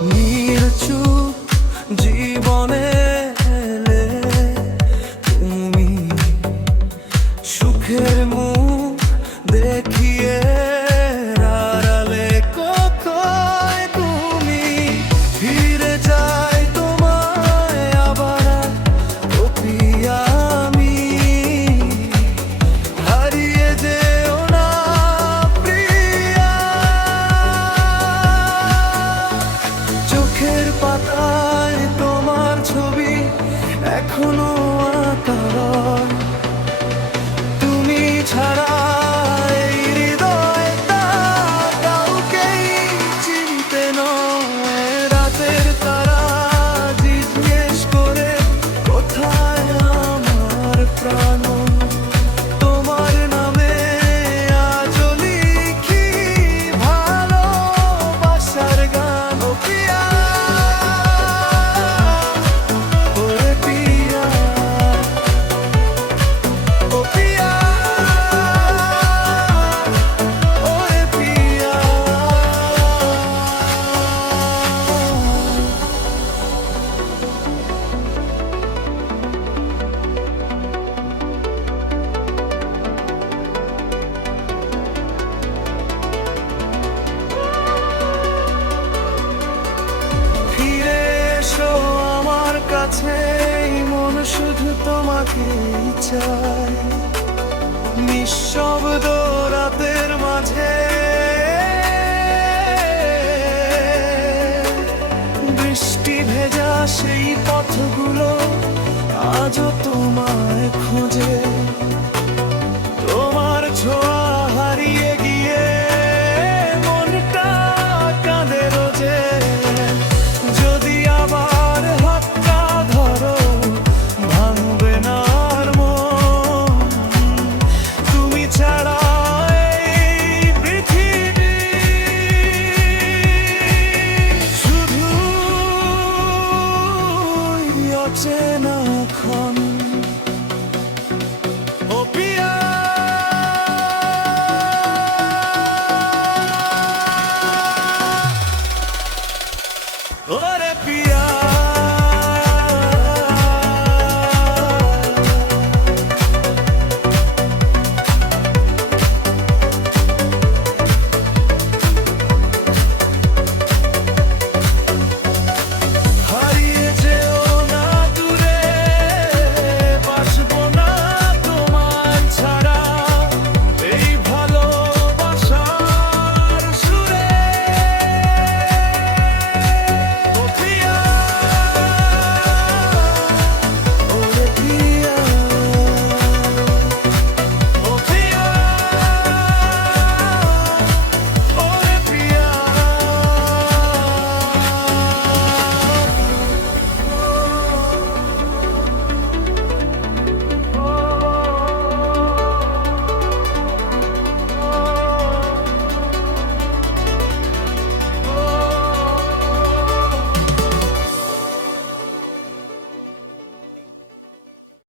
নির্চুপ জীবনে এলে তুমি সুখের মুখ দেখিয়ে আড়ালে কোথায় তুমি ফিরে যাই তোমায় আবার ও প্রিয়া আমি হারিয়ে যেও না প্রিয়া চোখের পাতায় তোমার ছবি এখনো আঁকা রয়। তুমি ছাড়া এই হৃদয়টা কাউকেই চিনতে নয়। রাতের তারা জিজ্ঞেস করে কোথায় আমার প্রাণ, তোমার নামে আজও লিখি ভালোবাসার গান। ও প্রিয়া, ওরে প্রিয়া, ও প্রিয়া, ওরে প্রিয়া। ফিরে এসো আমার কাছে, মন শুধু তোমাকেই চায়। নিঃশব্দ রাতের মাঝে বৃষ্টি ভেজা সেই পথগুলো আজও তোমায় খোঁজে। তোমার ছোঁয়া হারিয়ে গিয়ে মনটা কাঁদে রোজে। যদি আবার হাতটা ধরো ভাঙবে না আর মন। তুমি ছাড়া এই পৃথিবী শুধু অচেনা ক্ষণ। ও প্রিয়া, ওরে প্রিয়া।